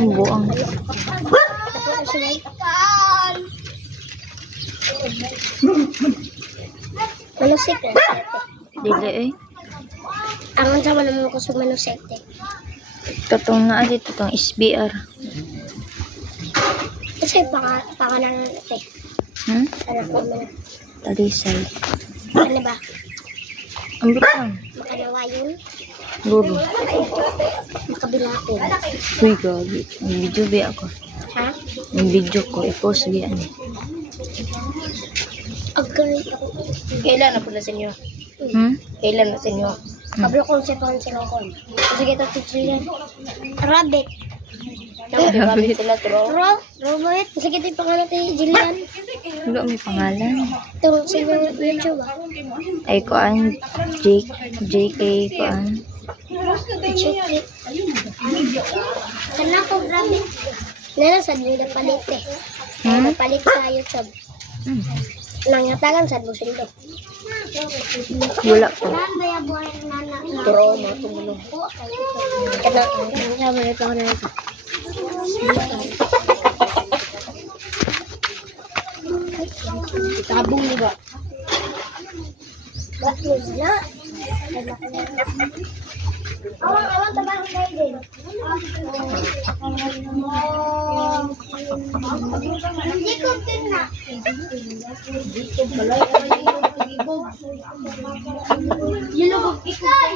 Buang. Manusik na. Dili eh. Ang sama naman ko sa manusik. Katong naa dito tong SBR. Kasi pangalan natin. Ano ko man. Talisay. Ano ba? Ang bitang. Makalawa yun. Guru. Makabilapin. Uy, gabi. Ang video ba ako? Ha? Ang video ko. I-post ba yan? Agay. Kailan na pala sa inyo? Kailan na sa inyo? Kablo ko sa tuwan sila ko. Sige, ito tutuloy. Rabbit. Rabbit. Sila Robert. Sige, ito yung pangalan tayo, Jillian. Wala may pangalan. Ito sa YouTube ah. Ay, kuan. JK, kuan. Chicken. Kana ko rabbit. Nila sa nila palit eh. Palit sa YouTube. Nangatagan sa busildo. Wala ko. Pero mo tumulong. Kana sa balik ako na ito. Tabong ni ba? Bakit na? Awan tabang kayo din. Hindi ko na. Yellow ikay.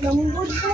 Lambot ko.